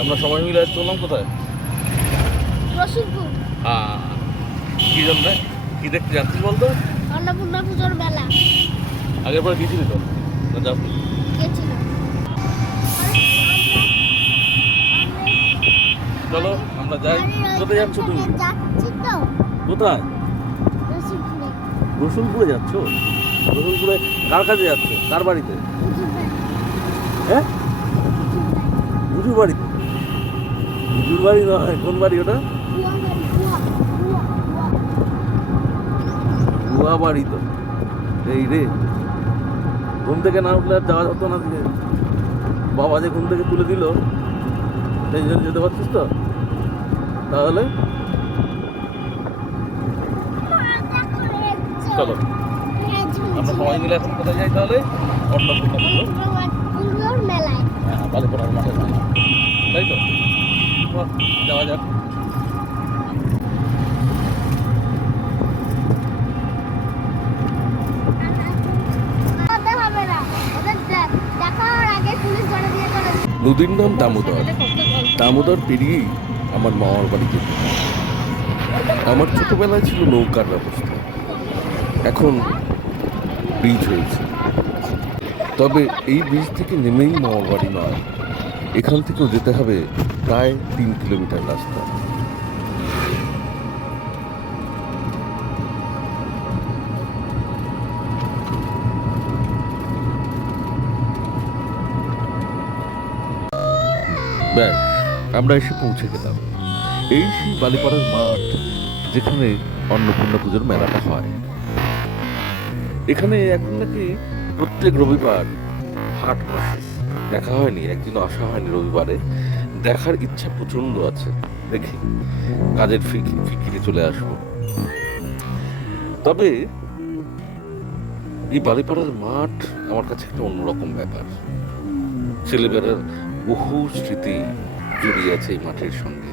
আমরা সবাই মিলে আজ চললাম কোথায়? রসুলপুর। কি জানবে কি দেখতে যাচ্ছিস বলতো? অন্নপূর্ণা পুজোর মেলা। আগের পরে গেছিলি তো না? যাবি? গেছিলাম। চলো আমরা যাই। কোথায় যাচ্ছ তুমি? যাচ্ছি তো কোথায়? রসুলপুরে। রসুলপুরে যাচ্ছ? রসুলপুরে কার কাছে যাচ্ছ? কার বাড়িতে? হ্যাঁ, বুঝুর বাড়িতে। বুঝুর বাড়ি নয়, কোন বাড়ি ওটা? বুয়া বাড়ি তো। এই রে, ঘুম থেকে না উঠলে আর যাওয়া হতো না দিকে। বাবা যে ঘুম থেকে তুলে দিল, সেই জন্য যেতে পারছিস তো? তাহলে চলো আমরা সবাই মিলে এখন কোথায় যাই তাহলে? অন্নপূর্ণা পুজো। মেলায়। হ্যাঁ, বালিপাড়ার মাঠে মেলা, তাই তো? বাহ, যাওয়া যাক। নদীর নাম দামোদর। দামোদর পেরিয়েই আমার মামার বাড়ি যেতে হয়। আমার ছোটবেলায় ছিল নৌকার ব্যবস্থা, এখন ব্রিজ হয়েছে। তবে এই ব্রিজ থেকে নেমেই মামার বাড়ি নয়, এখান থেকেও যেতে হবে প্রায় 3 কিলোমিটার রাস্তা। ব্যাস, আমরা এসে পৌঁছে গেলাম। এই সেই বালিপাড়ার মাঠ যেখানে অন্নপূর্ণা পুজোর মেলাটা হয়। এখানে এখন নাকি প্রত্যেক রবিবার হাট বসে। দেখা হয়নি, একদিনও আসা হয়নি রবিবারে। দেখার ইচ্ছা প্রচন্ড আছে, দেখি কাজের ফিকিরে চলে আসবো। তবে এই বালিপাড়ার মাঠ আমার কাছে একটা অন্যরকম ব্যাপার। ছেলেবেলার বহু স্মৃতি জড়িয়ে আছে এই মাঠের সঙ্গে।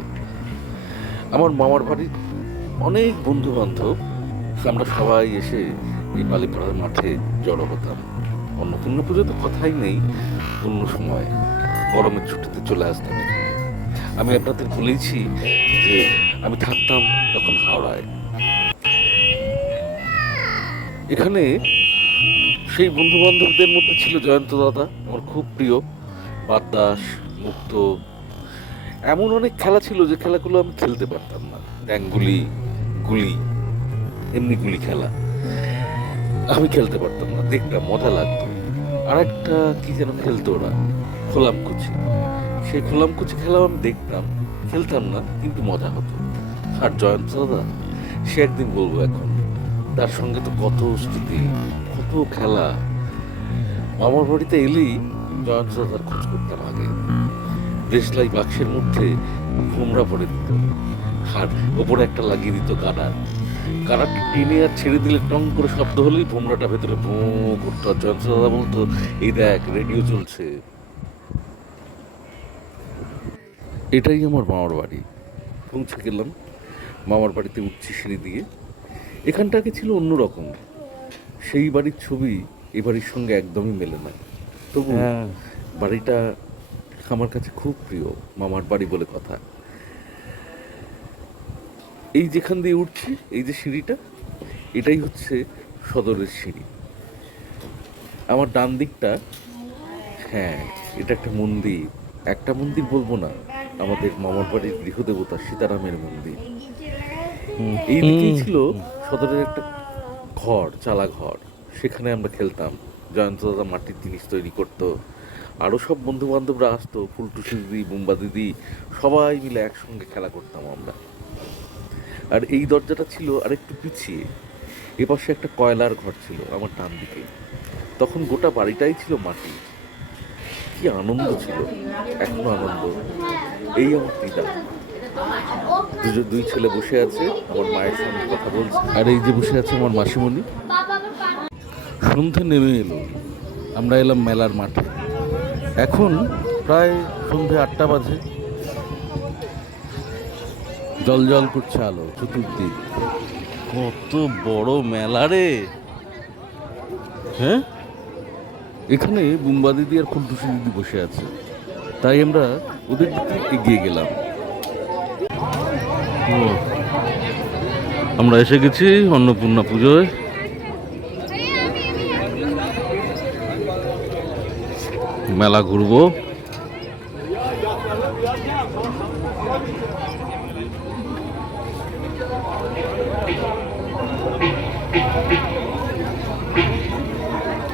আমার মামার বাড়ির অনেক বন্ধু বান্ধব, আমরা সবাই এসে এই বালিপাড়ার মাঠে জড়ো হতাম। অন্নপূর্ণা পুজো তো কথাই নেই, অন্য সময় গরমের ছুটিতে চলে আসতাম এখানে। আমি আপনাদের বলেছি যে আমি থাকতাম তখন হাওড়ায়। এখানে সেই বন্ধু বান্ধবদের মধ্যে ছিল জয়ন্ত দাদা, আমার খুব প্রিয়, বাদদাস, মুক্ত। এমন অনেক খেলা ছিল যে খেলাগুলো আমি খেলতে পারতাম না। ড্যাঙ্গুলি, গুলি, এমনি গুলি খেলা আমি খেলতে পারতাম না, দেখতাম মজা লাগতো। আর একটা কি যেন খেলতো ওরা, খোলামকুচি। সেই খোলামকুচি খেলাও আমি দেখতাম, খেলতাম না, কিন্তু মজা হতো। আর জয়ন্ত দাদা, সে একদিন বলবো এখন, তার সঙ্গে তো কত স্মৃতি, কত খেলা। আমার বাড়িতে এলেই জয়ন্ত দাদার খোঁজ করতাম আগে। দেশলাই বাক্সের মধ্যে ভোমরা ভরে দিত, আর ওপরে একটা লাগিয়ে দিত গাডার। গাডারটা টেনে আর ছেড়ে দিলে টং করে শব্দ হলেই ভোমরাটা ভেতরে ভোঁ করতো। আর জয়ন্ত দাদা বলতো, এই দেখ রেডিও চলছে। এটাই আমার মামার বাড়ি। পৌঁছে গেলাম, মামার বাড়িতে উঠছি সিঁড়ি দিয়ে। এখানটাকে ছিল অন্যরকম। সেই বাড়ির ছবি এ বাড়ির সঙ্গে একদমই মেলে না। তবু বাড়িটা আমার কাছে খুব প্রিয়, মামার বাড়ি বলে কথা। এই যেখান দিয়ে উঠছি, এই যে সিঁড়িটা, এটাই হচ্ছে সদরের সিঁড়ি। আমার ডান দিকটা, হ্যাঁ, এটা একটা মন্দির। একটা মন্দির বলবো না, আমাদের মামার বাড়ির গৃহদেবতা সীতারামের মন্দির। এই দিকেই ছিল সদরের একটা ঘর, চালা ঘর। সেখানে আমরা খেলতাম। জয়ন্ত দাদা মাটির জিনিস তৈরি করতো, আরও সব বন্ধু বান্ধবরা আসতো, ফুলটুসি দিদি, বুম্বা দিদি, সবাই মিলে একসঙ্গে খেলা করতাম আমরা। আর এই দরজাটা ছিল আর একটু পিছিয়ে, এপাশে একটা কয়লার ঘর ছিল আমার ডান দিকে। তখন গোটা বাড়িটাই ছিল মাটি। কি আনন্দ ছিল, এখনো আনন্দ। এই আমার দিদা, দুই ছেলে বসে আছে, আমার মায়ের সঙ্গে কথা বলছে। আর এই যে বসে আছে আমার মাসিমণি। সন্ধ্যে নেমে এলো, আমরা এলাম মেলার মাঠে। এখন প্রায় সন্ধ্যে 8টা বাজে। জল জল করছে আলো চতুর্দিক। কত বড় মেলা রে! হ্যাঁ, এখানে বুম্বা দিদি আর ফুলটুসি দিদি বসে আছে, তাই আমরা ওদের দিকে এগিয়ে গেলাম। আমরা এসে গেছি অন্নপূর্ণা পুজোয়। মেলা ঘুরবো।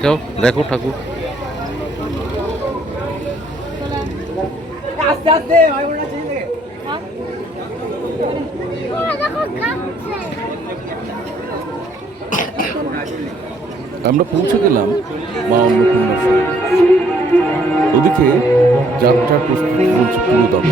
যাও দেখো ঠাকুর। আস্তে আস্তে ভাই বোনেরা চিনি থেকে ওরা দেখো কাঁপছে। আমরা পৌঁছে গেলাম মা অন্নপূর্ণার সঙ্গে। ওদিকে যাত্রার প্রস্তুতি চলছে পুরো দাম।